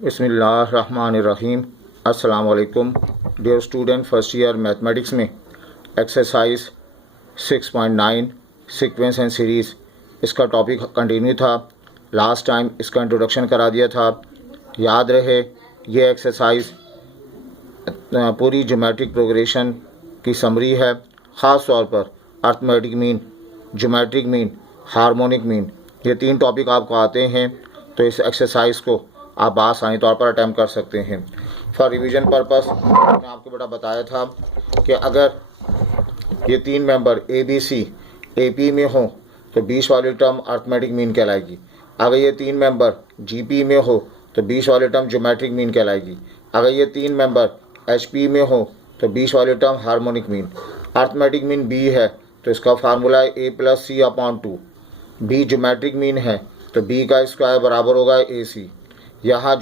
बिस्मिल्लाहिर्रहमानिर्रहीम। अस्सलाम वालेकुम dear student, first year mathematics में एक्सरसाइज 6.9 सीक्वेंस एंड सीरीज़, इसका टॉपिक कंटिन्यू था। लास्ट टाइम इसका इंट्रोडक्शन करा दिया था। याद रहे ये एक्सरसाइज पूरी ज्योमेट्रिक प्रोग्रेशन की समरी है। ख़ास तौर पर arithmetic mean, geometric mean, harmonic mean, ये तीन टॉपिक आपको आते हैं तो इस एक्सरसाइज को आप आसानी तौर पर अटैम्प्ट कर सकते हैं। फॉर रिवीजन पर्पस मैंने आपको बेटा बताया था कि अगर ये तीन member A B C A P में हो तो 20 वाली टर्म अर्थमेटिक मीन कहलाएगी। अगर ये तीन मेंबर जी पी में हो तो 20 वाली टर्म ज्योमेट्रिक मीन कहलाएगी। अगर ये तीन मेंबर एच पी में हो तो 20 वाली term harmonic mean. Arithmetic mean B है तो इसका फार्मूला है A plus C upon 2। B geometric mean है तो बी का स्क्वायर बराबर होगा ए सी। यहाँ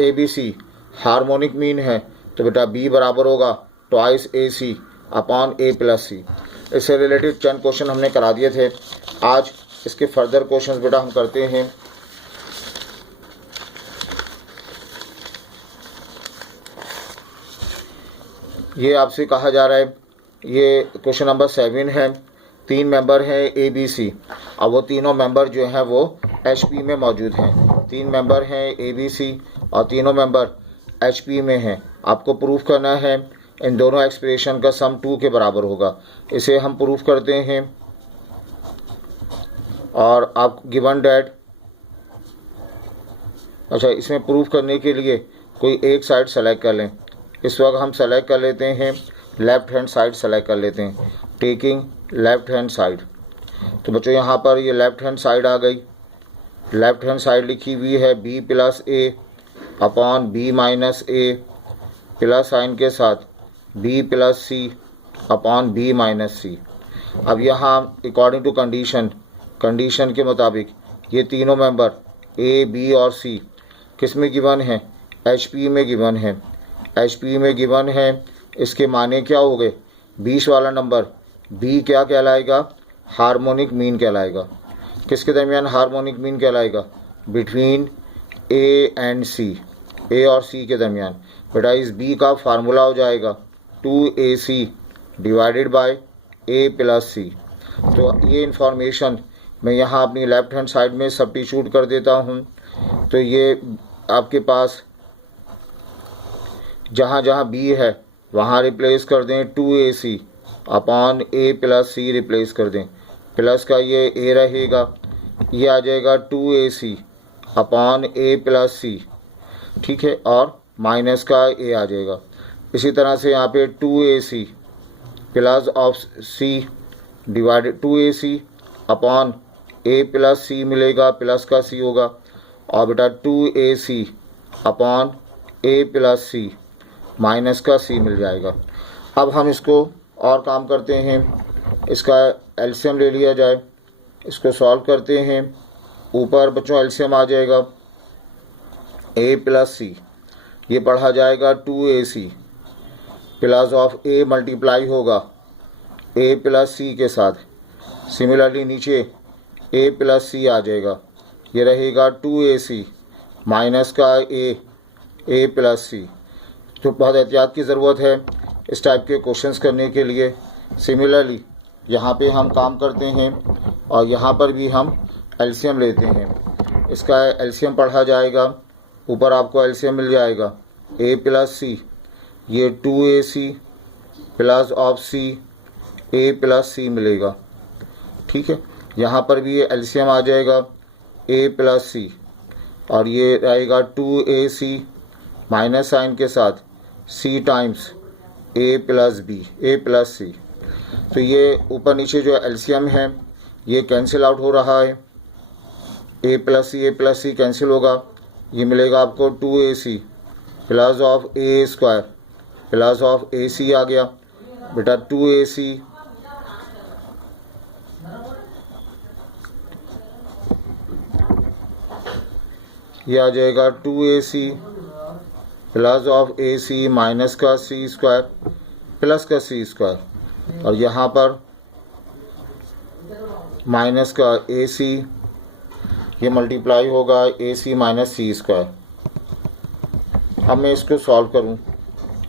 A B C harmonic mean है तो बेटा बी बराबर होगा twice A C upon A plus C. इससे रिलेटेड चंद क्वेश्चन हमने करा दिए थे। आज इसके फर्दर क्वेश्चंस बेटा हम करते हैं। ये आपसे कहा जा रहा है, ये क्वेश्चन नंबर 7 है। तीन मेंबर हैं ए बी सी, अब वो तीनों मेंबर जो हैं वो एच पी में मौजूद हैं। तीन मेंबर हैं ए बी सी और तीनों मेंबर एच पी में हैं। आपको प्रूफ करना है इन दोनों एक्सप्रेशन का सम 2 के बराबर होगा। इसे हम प्रूफ करते हैं और आप गिवन डैट, अच्छा इसमें प्रूफ करने के लिए कोई एक साइड सेलेक्ट कर लें। इस वक्त हम सेलेक्ट कर लेते हैं, लेफ़्ट हैंड साइड सेलेक्ट कर लेते हैं, टेकिंग लेफ़्ट हैंड साइड। तो बच्चों यहाँ पर ये लेफ़्ट हैंड साइड आ गई। लेफ़्ट हैंड साइड लिखी हुई है बी प्लस ए अपॉन बी माइनस ए प्लस साइन के साथ B plus C upon B minus सी। अब यहाँ अकॉर्डिंग टू कंडीशन के मुताबिक ये तीनों मेंबर ए बी और सी किस में गिवन है? एच पी में गिवन है। एच पी में गिवन है, इसके माने क्या हो गए? 20 वाला नंबर बी क्या कहलाएगा? हार्मोनिक मीन कहलाएगा। किसके दरमियान हार्मोनिक मीन कहलाएगा? बिटवीन ए एंड सी, ए और सी के दरमियान। बेटा इस बी का फार्मूला हो जाएगा 2AC divided by A plus C. तो ये इंफॉर्मेशन मैं यहाँ अपनी लेफ़्ट हैंड साइड में सब्स्टिट्यूट कर देता हूँ। तो ये आपके पास जहाँ जहाँ बी है वहाँ रिप्लेस कर दें 2AC upon A plus C replace कर दें। प्लस का ये ए रहेगा, ये आ जाएगा 2AC अपॉन ए प्लस सी, ठीक है, और माइनस का ए आ जाएगा। इसी तरह से यहाँ पे 2AC plus of C divided 2AC upon A plus C मिलेगा, प्लस का सी होगा, और बेटा 2AC upon A plus C minus का सी मिल जाएगा। अब हम इसको और काम करते हैं, इसका एलसीएम ले लिया जाए, इसको सॉल्व करते हैं। ऊपर बच्चों एलसीएम आ जाएगा ए प्लस सी, ये पढ़ा जाएगा 2AC plus of A multiply होगा ए प्लस सी के साथ। सिमिलरली नीचे ए प्लस सी आ जाएगा, ये रहेगा 2AC माइनस का ए प्लस सी। तो बहुत एहतियात की ज़रूरत है इस टाइप के क्वेश्चंस करने के लिए। सिमिलरली यहाँ पे हम काम करते हैं और यहाँ पर भी हम एलसीएम लेते हैं। इसका एलसीएम पढ़ा जाएगा, ऊपर आपको एलसीएम मिल जाएगा ए प्लस सी, ये 2AC plus of C A plus C मिलेगा, ठीक है। यहाँ पर भी ये एलसीएम आ जाएगा ए प्लस सी, और ये रहेगा 2AC माइनस साइन के साथ सी टाइम्स ए प्लस बी, ए प्लस सी। तो ये ऊपर नीचे जो एलसीएम है ये कैंसिल आउट हो रहा है, ए प्लस सी कैंसिल होगा, ये मिलेगा आपको 2AC plus of A square plus of AC आ गया बेटा 2AC ये आ जाएगा 2AC plus of AC minus का C स्क्वायर प्लस का C स्क्वायर, और यहाँ पर माइनस का AC, ये मल्टीप्लाई होगा AC माइनस C स्क्वायर। अब मैं इसको सॉल्व करूं,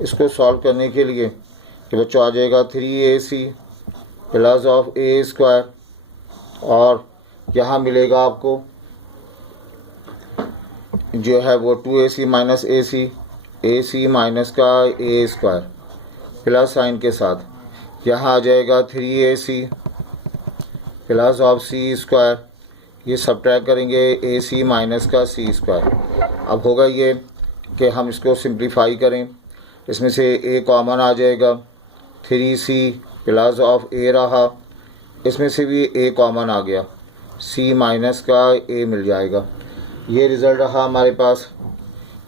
इसको सॉल्व करने के लिए कि बच्चों आ जाएगा 3ac plus of A square, और यहाँ मिलेगा आपको जो है वो 2ac माइनस ac माइनस का ए स्क्वायर प्लस साइन के साथ यहाँ आ जाएगा 3ac plus of C square, ये सब्ट्रैक्ट करेंगे ac माइनस का सी स्क्वायर। अब होगा ये कि हम इसको सिंप्लीफाई करें, इसमें से a कॉमन आ जाएगा, 3c प्लस ऑफ a रहा, इसमें से भी a कॉमन आ गया, c माइनस का a मिल जाएगा। ये रिज़ल्ट रहा हमारे पास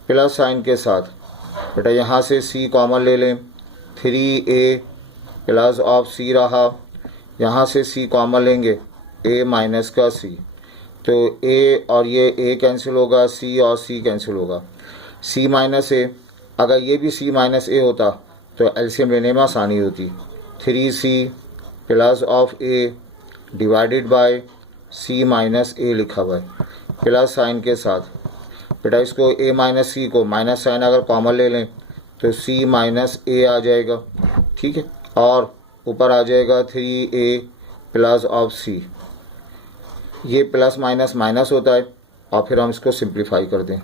प्लस साइन के साथ। बेटा यहाँ से c कॉमन ले लें, 3a प्लस ऑफ c रहा, यहाँ से c कॉमन लेंगे a माइनस का c, तो a और ये a कैंसिल होगा, c और c कैंसिल होगा, c माइनस a, अगर ये भी c माइनस a होता तो एलसीएम लेने में आसानी होती। 3c plus of a divided by c minus a लिखा हुआ है प्लस साइन के साथ। बेटा इसको a माइनस c को माइनस साइन अगर कॉमन ले लें तो c माइनस a आ जाएगा, ठीक है, और ऊपर आ जाएगा 3a प्लस ऑफ c। ये प्लस माइनस माइनस होता है और फिर हम इसको सिंप्लीफाई कर दें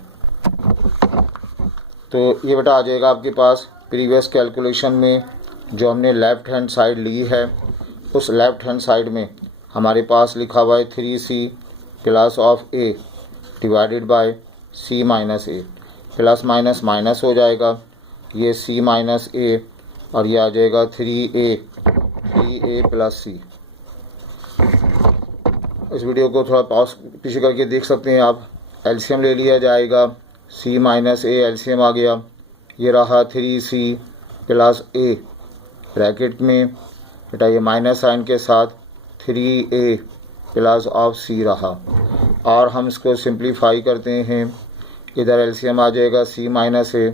तो ये बेटा आ जाएगा आपके पास प्रीवियस कैलकुलेशन में जो हमने लेफ़्ट हैंड साइड ली है, उस लेफ़्ट हैंड साइड में हमारे पास लिखा हुआ है 3c plus of a divided by c minus a, plus minus minus हो जाएगा, ये c माइनस a और ये आ जाएगा 3a प्लस c। इस वीडियो को थोड़ा पॉज पीछे करके देख सकते हैं आप। एलसीएम ले लिया जाएगा, c माइनस a एलसीएम आ गया, ये रहा 3c प्लस a ब्रैकेट में, बेटा ये माइनस साइन के साथ 3a प्लस ऑफ c रहा, और हम इसको सिंप्लीफाई करते हैं, इधर एलसीएम आ जाएगा c minus a,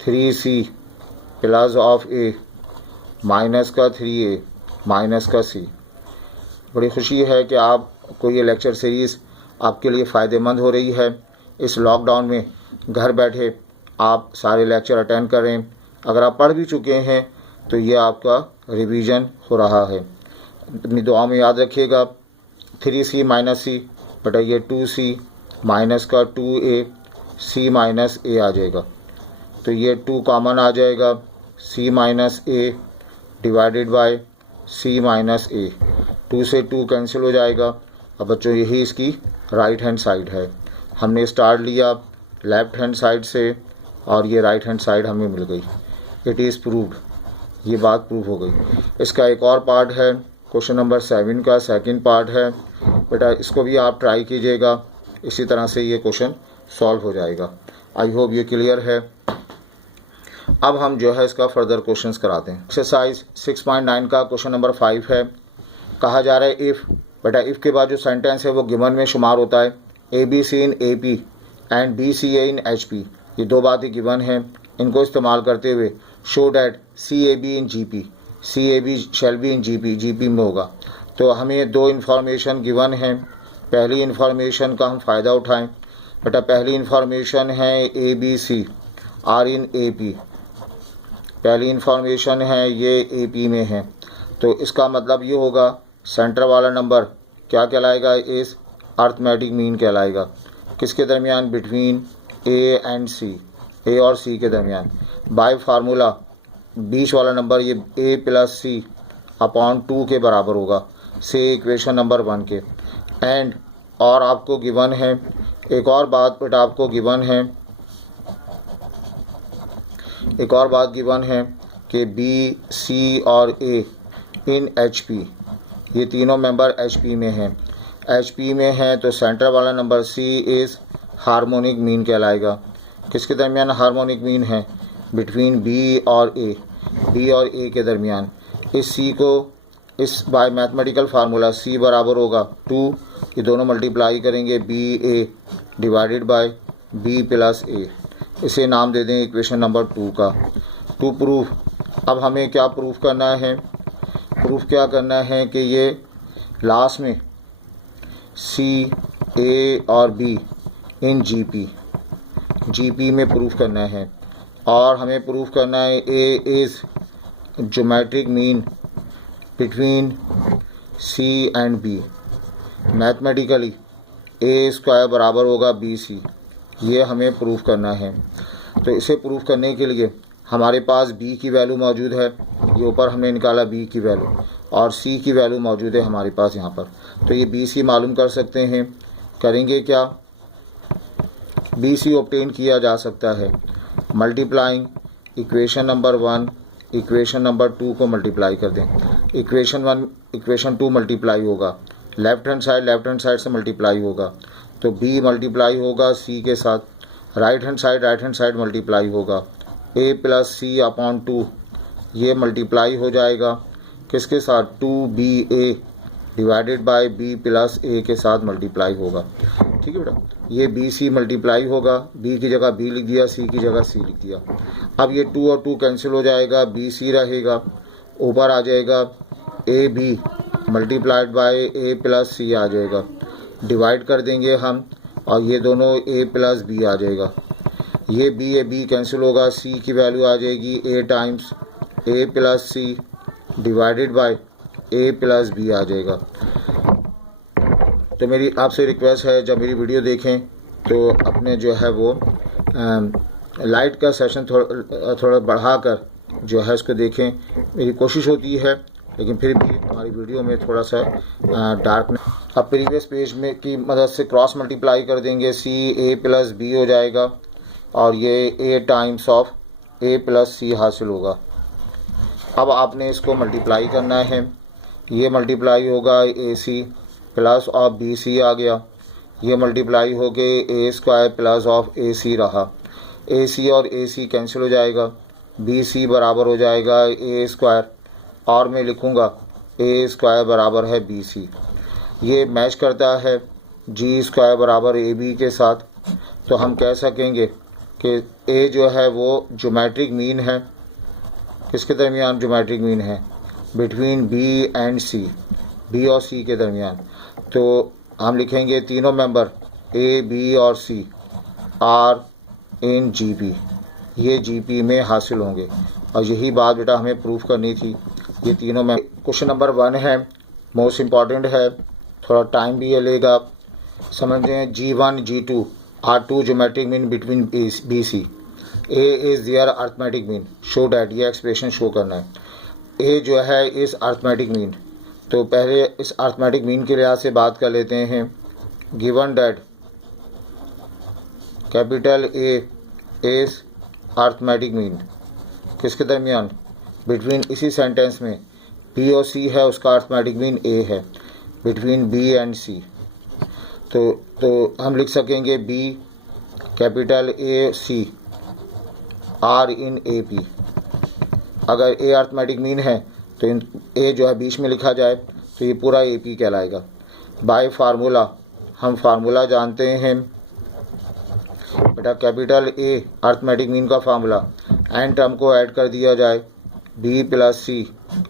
3c plus of a minus का 3a माइनस का c। बड़ी खुशी है कि आपको ये लेक्चर सीरीज़ आपके लिए फ़ायदेमंद हो रही है। इस लॉकडाउन में घर बैठे आप सारे लेक्चर अटेंड करें, अगर आप पढ़ भी चुके हैं तो ये आपका रिवीजन हो रहा है। अपनी दुआ में याद रखिएगा 3c माइनस c, बेटा ये 2c माइनस का 2a c माइनस a आ जाएगा, तो ये 2 कॉमन आ जाएगा, c minus a divided by c minus a, 2 से 2 कैंसिल हो जाएगा। अब बच्चों यही इसकी राइट हैंड साइड है। हमने स्टार्ट लिया लेफ़्ट हैंड साइड से और ये राइट हैंड साइड हमें मिल गई। इट इज़ प्रूव्ड, ये बात प्रूव हो गई। इसका एक और पार्ट है, क्वेश्चन नंबर 7 का सेकंड पार्ट है, बेटा इसको भी आप ट्राई कीजिएगा, इसी तरह से ये क्वेश्चन सॉल्व हो जाएगा। आई होप ये क्लियर है। अब हम जो है इसका फर्दर क्वेश्चंस कराते हैं। एक्सरसाइज 6.9 का क्वेश्चन नंबर 5 है। कहा जा रहा है इफ़, बेटा इफ़ के बाद जो सेंटेंस है वो गिवन में शुमार होता है, ABC in AP and BCA in HP, ये दो बातें गिवन हैं, इनको इस्तेमाल करते हुए show that CAB in GP, CAB shall be in GP में होगा। तो हमें दो इन्फॉर्मेशन गिवन हैं, पहली इन्फॉर्मेशन का हम फ़ायदा उठाएं। बेटा पहली इन्फॉर्मेशन है ABC आर इन AP, पहली इन्फॉर्मेशन है ये AP में है, तो इसका मतलब ये होगा सेंटर वाला नंबर क्या कहलाएगा, इस अर्थमेटिक मीन कहलाएगा। किसके दरमियान, between A and C, A और C के दरमियान। बाय फार्मूला बीच वाला नंबर ये A प्लस C अपॉन 2 के बराबर होगा, से इक्वेशन नंबर 1 के। एंड और आपको गिवन है एक और बात, बेटा आपको गिवन है एक और बात गिवन है कि B, C और A इन HP, ये तीनों मेंबर HP में हैं। HP में हैं तो सेंटर वाला number C is harmonic mean कहलाएगा। किसके दरमियान हार्मोनिक मीन है, बिटवीन B और A, B और A के दरमियान। इस C को इस बाय मैथमेटिकल फार्मूला C बराबर होगा 2, ये दोनों मल्टीप्लाई करेंगे BA divided by B plus A, इसे नाम दे दें इक्वेशन नंबर 2 का। टू प्रूफ, अब हमें क्या प्रूफ करना है, प्रूफ क्या करना है कि ये लास्ट में C, A और B इन GP, जीपी में प्रूफ करना है और हमें प्रूफ करना है A is geometric mean between C and B. Mathematically A square बराबर होगा बी सी, ये हमें प्रूफ करना है। तो इसे प्रूफ करने के लिए हमारे पास b की वैल्यू मौजूद है, ये ऊपर हमने निकाला b की वैल्यू, और c की वैल्यू मौजूद है हमारे पास यहाँ पर। तो ये b c मालूम कर सकते हैं। करेंगे क्या, b c ऑब्टेन किया जा सकता है multiplying equation number 1 equation number 2 को मल्टीप्लाई कर दें। इक्वेशन 1 इक्वेशन 2 मल्टीप्लाई होगा, लेफ्ट हैंड साइड से मल्टीप्लाई होगा, तो b मल्टीप्लाई होगा c के साथ, राइट हैंड साइड मल्टीप्लाई होगा, a प्लस सी अपॉन 2 ये मल्टीप्लाई हो जाएगा किसके साथ, 2ba divided by b plus a के साथ मल्टीप्लाई होगा। ठीक है बेटा, ये बी सी मल्टीप्लाई होगा, b की जगह b लिख दिया, c की जगह c लिख दिया। अब ये 2 और 2 कैंसिल हो जाएगा, बी सी रहेगा, ऊपर आ जाएगा A B multiplied by a plus C आ जाएगा, डिवाइड कर देंगे हम और ये दोनों a प्लस बी आ जाएगा, ये बी कैंसिल होगा, c की वैल्यू आ जाएगी a times a plus C divided by a plus B आ जाएगा। तो मेरी आपसे रिक्वेस्ट है, जब मेरी वीडियो देखें तो अपने जो है वो लाइट का सेशन थोड़ा बढ़ाकर जो है इसको देखें। मेरी कोशिश होती है लेकिन फिर भी हमारी वीडियो में थोड़ा सा डार्क। अब प्रीवियस पेज में की मदद से क्रॉस मल्टीप्लाई कर देंगे, सी ए प्लस बी हो जाएगा और ये ए टाइम्स ऑफ ए प्लस सी हासिल होगा। अब आपने इसको मल्टीप्लाई करना है, ये मल्टीप्लाई होगा A C plus of B C आ गया, ये मल्टीप्लाई हो गए A square plus of A C रहा, ए सी और ए सी कैंसिल हो जाएगा, बी सी बराबर हो जाएगा ए स्क्वायर और मैं लिखूँगा ए स्क्वायर बराबर है बी सी। ये मैच करता है जी स्क्वायर बराबर ए बी के साथ, तो हम कह सकेंगे कि ए जो है वो ज्योमेट्रिक मीन है, किसके दरमियान ज्योमेट्रिक मीन है, between B and C, B और सी के दरमियान। तो हम लिखेंगे तीनों मेंबर ए बी और सी आर इन जी पी, ये जी पी में हासिल होंगे और यही बात बेटा हमें प्रूफ करनी थी। ये तीनों में क्वेश्चन नंबर 1 है, मोस्ट इम्पॉर्टेंट है, थोड़ा टाइम भी ये लेगा। समझते हैं G1 G2 are two geometric mean between B C, A is their arithmetic mean, show that, ये एक्सप्रेशन शो करना है। ए जो है इस अर्थमेटिक मीन, तो पहले इस अर्थमेटिक मीन के लिहाज से बात कर लेते हैं। Given that capital A is arithmetic mean, किसके दरमियान, बिटवीन, इसी सेंटेंस में बी और सी है, उसका अर्थमेटिक मीन ए है, बिटवीन बी एंड सी। तो हम लिख सकेंगे B capital A C are in A P. अगर ए अर्थमेटिक मीन है तो ए जो है बीच में लिखा जाए तो ये पूरा ए पी कहलाएगा। बाय फार्मूला, हम फार्मूला जानते हैं बेटा, कैपिटल ए अर्थमेटिक मीन का फार्मूला, एन टर्म को ऐड कर दिया जाए, बी प्लस सी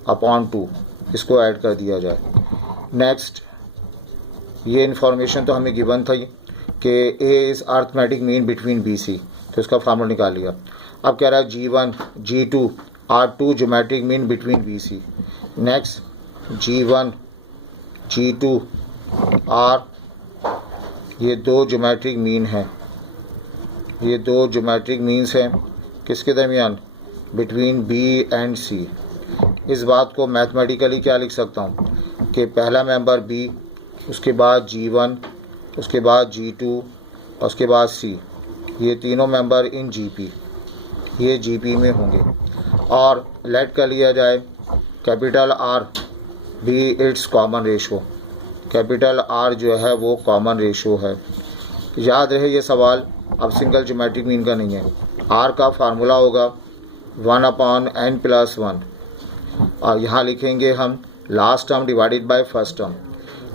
अपॉन 2 इसको ऐड कर दिया जाए। नेक्स्ट, ये इन्फॉर्मेशन तो हमें गिवन थी कि A is arithmetic mean between B C, तो इसका फार्मूला निकाल लिया। अब कह रहा है G1 G2 are two geometric mean between B C. Next, G1 G2 are, ये दो ज्योमेट्रिक मीन हैं, ये दो ज्योमेट्रिक मीन्स हैं किसके दरमियान, बिटवीन बी एंड सी। इस बात को मैथमेटिकली क्या लिख सकता हूँ कि पहला मेंबर बी, उसके बाद G1, उसके बाद G2 और उसके बाद C, ये तीनों मेंबर इन GP, ये GP में होंगे। और लेट कर लिया जाए capital R be its common ratio, capital R जो है वो कॉमन रेशो है। याद रहे ये सवाल अब सिंगल ज्योमेट्रिक मीन का नहीं है। R का फार्मूला होगा 1/n+1 और यहाँ लिखेंगे हम last term divided by first term.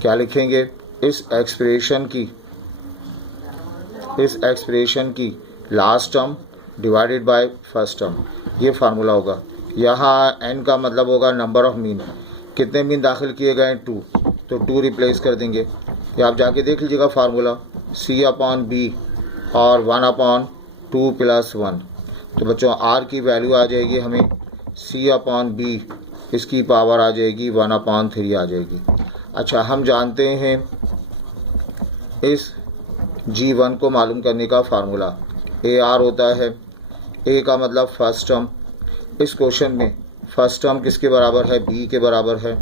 क्या लिखेंगे, इस एक्सप्रेशन की last term divided by first term, ये फार्मूला होगा। यहाँ n का मतलब होगा नंबर ऑफ मीन, कितने मीन दाखिल किए गए 2, तो 2 रिप्लेस कर देंगे। या आप जाके देख लीजिएगा फार्मूला, C/B और 1/n 2 + 1। तो बच्चों r की वैल्यू आ जाएगी हमें c/b, इसकी पावर आ जाएगी 1/3 आ जाएगी। अच्छा, हम जानते हैं इस g1 को मालूम करने का फार्मूला AR होता है। A का मतलब फर्स्ट टर्म, इस क्वेश्चन में फर्स्ट टर्म किसके बराबर है, b के बराबर है।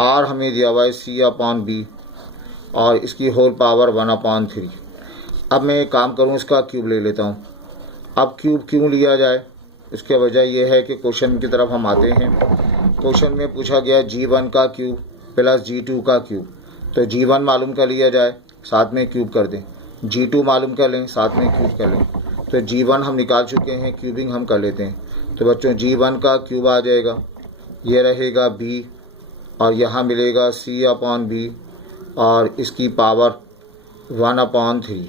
r हमें दिया हुआ है c/b और इसकी होल पावर 1/3। अब मैं एक काम करूं, इसका क्यूब ले लेता हूं। अब क्यूब क्यों लिया जाए, इसकी वजह यह है कि क्वेश्चन की तरफ हम आते हैं। क्वेश्चन में पूछा गया g1 का क्यूब प्लस g2 का क्यूब, तो g1 मालूम कर लिया जाए, साथ में क्यूब कर दें। g2 मालूम कर लें, साथ में क्यूब कर लें। तो g1 हम निकाल चुके हैं, क्यूबिंग हम कर लेते हैं। तो बच्चों g1 का क्यूब आ जाएगा, ये रहेगा b और यहाँ मिलेगा c/b और इसकी पावर 1/3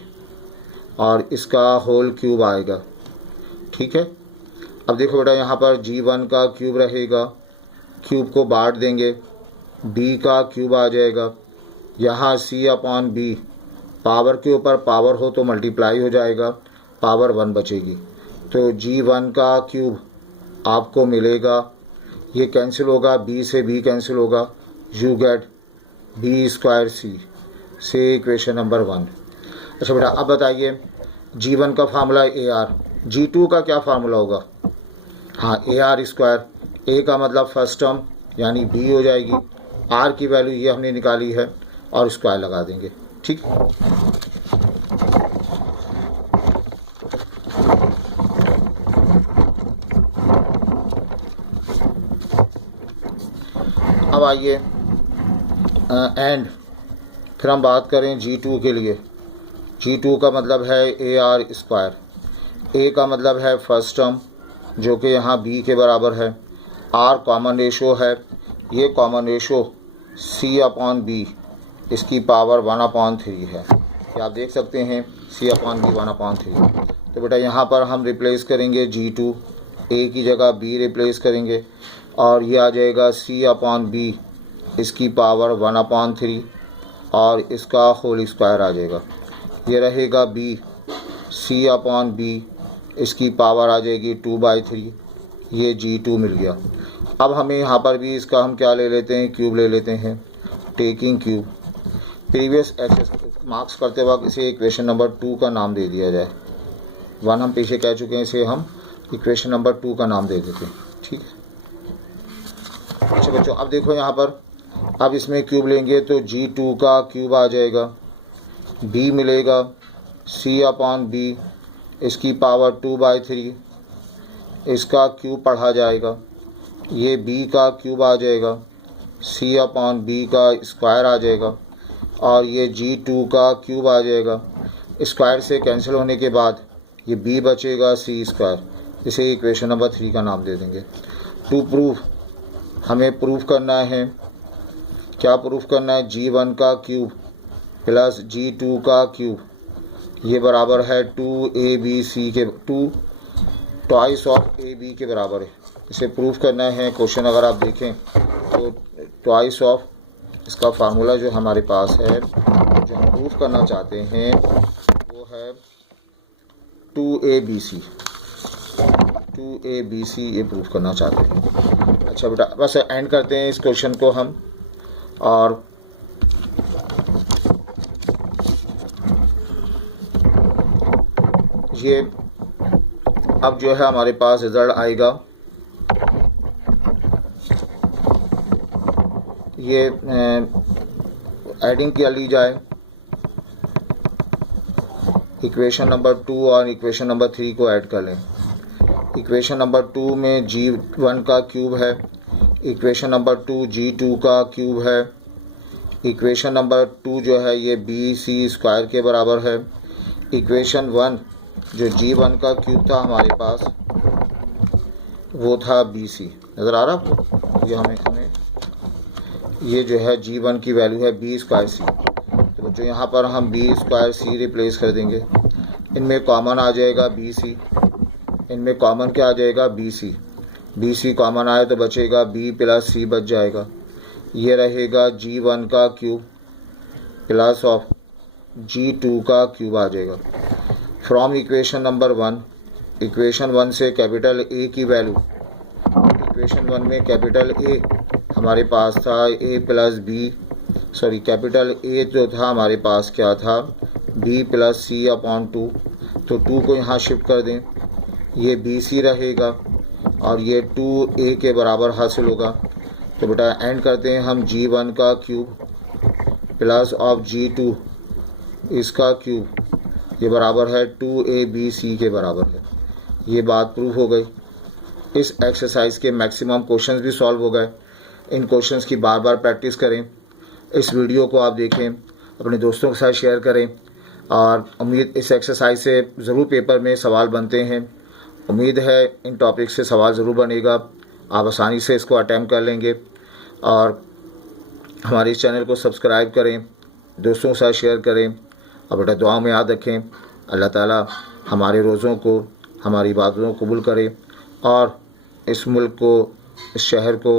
और इसका होल क्यूब आएगा। ठीक है, अब देखो बेटा, यहाँ पर g1 का क्यूब रहेगा, क्यूब को बांट देंगे, b का क्यूब आ जाएगा। यहाँ c/b, पावर के ऊपर पावर हो तो मल्टीप्लाई हो जाएगा, पावर 1 बचेगी। तो g1 का क्यूब आपको मिलेगा, ये कैंसिल होगा, b से b कैंसिल होगा, यू गेट b²c से इक्वेशन नंबर 1। अच्छा बेटा, अब बताइए g1 का फार्मूला AR, g2 का क्या फार्मूला होगा। हाँ, AR²। A का मतलब फर्स्ट टर्म यानी b हो जाएगी, r की वैल्यू ये हमने निकाली है और स्क्वायर लगा देंगे। ठीक, अब आइए एंड फिर हम बात करें g2 के लिए। g2 का मतलब है AR²। A का मतलब है फर्स्ट टर्म जो कि यहाँ b के बराबर है, r कॉमन रेशो है, ये कॉमन रेशो c/b, इसकी पावर 1/3 है। ये आप देख सकते हैं c/b 1/3। तो बेटा यहाँ पर हम रिप्लेस करेंगे g2, a की जगह b रिप्लेस करेंगे और ये आ जाएगा c/b, इसकी पावर 1/3 और इसका होल स्क्वायर आ जाएगा। ये रहेगा b, c/b, इसकी पावर आ जाएगी 2/3, ये g2 मिल गया। अब हमें यहाँ पर भी इसका हम क्या ले लेते हैं, क्यूब ले लेते हैं, टेकिंग क्यूब। प्रीवियस मार्क्स करते वक्त इसे इक्वेशन नंबर 2 का नाम दे दिया जाए। 1 हम पीछे कह चुके हैं, इसे हम इक्वेशन नंबर 2 का नाम दे देते हैं। ठीक है। अच्छा बच्चों, अब देखो यहाँ पर, अब इसमें क्यूब लेंगे तो g2 का क्यूब आ जाएगा, b मिलेगा, c/b, इसकी पावर 2/3, इसका क्यूब पढ़ा जाएगा, ये b का क्यूब आ जाएगा, c/b का स्क्वायर आ जाएगा और ये g2 का क्यूब आ जाएगा। स्क्वायर से कैंसिल होने के बाद ये b बचेगा c², इसे इक्वेशन नंबर 3 का नाम दे देंगे। टू प्रूफ, हमें प्रूफ करना है, क्या प्रूफ करना है, g1 का क्यूब प्लस g2 का क्यूब ये बराबर है 2abc के 2 ट्वाइस ऑफ ab के बराबर है। इसे प्रूफ करना है। क्वेश्चन अगर आप देखें तो ट्वाइस ऑफ, इसका फार्मूला जो हमारे पास है, जो हम प्रूफ करना चाहते हैं वो है 2abc, 2abc ये प्रूफ करना चाहते हैं। अच्छा बेटा, बस एंड करते हैं इस क्वेश्चन को हम, और ये अब जो है हमारे पास रिजल्ट आएगा, ये एडिंग कर ली जाए इक्वेशन नंबर 2 और इक्वेशन नंबर 3 को ऐड कर लें। इक्वेशन नंबर 2 में g1 का क्यूब है, इक्वेशन नंबर 2 g2 का क्यूब है, इक्वेशन नंबर 2 जो है ये bc² के बराबर है। इक्वेशन 1 जो g1 का क्यूब था हमारे पास वो था bc, नज़र आ रहा आपको, ये हमें ये जो है g1 की वैल्यू है b²c। तो बच्चों यहाँ पर हम b²c रिप्लेस कर देंगे, इनमें कॉमन आ जाएगा bc, इनमें कॉमन क्या आ जाएगा bc, bc कॉमन आए तो बचेगा b + c बच जाएगा। ये रहेगा g1 का क्यूब प्लस ऑफ g2 का क्यूब आ जाएगा। फ्रॉम इक्वेशन नंबर 1 इक्वेशन 1 से कैपिटल ए की वैल्यू, इक्वेशन 1 में कैपिटल ए हमारे पास था A plus B, sorry capital A जो था हमारे पास क्या था, बी प्लस सी अपॉन 2, तो 2 को यहाँ शिफ्ट कर दें, ये बी सी रहेगा और ये 2a के बराबर हासिल होगा। तो बेटा एंड करते हैं हम g1 का क्यूब प्लस ऑफ g2 इसका क्यूब, ये बराबर है 2abc के बराबर है। ये बात प्रूव हो गई। इस एक्सरसाइज के मैक्सिमम क्वेश्चंस भी सॉल्व हो गए। इन क्वेश्चंस की बार बार प्रैक्टिस करें। इस वीडियो को आप देखें, अपने दोस्तों के साथ शेयर करें और उम्मीद इस एक्सरसाइज से ज़रूर पेपर में सवाल बनते हैं। उम्मीद है इन टॉपिक से सवाल ज़रूर बनेगा, आप आसानी से इसको अटैम्प्ट कर लेंगे। और हमारे इस चैनल को सब्सक्राइब करें, दोस्तों के साथ शेयर करें और बेटा दुआ में याद रखें, अल्लाह ताला हमारे रोज़ों को, हमारी इबादतों को कबूल करे और इस मुल्क को, इस शहर को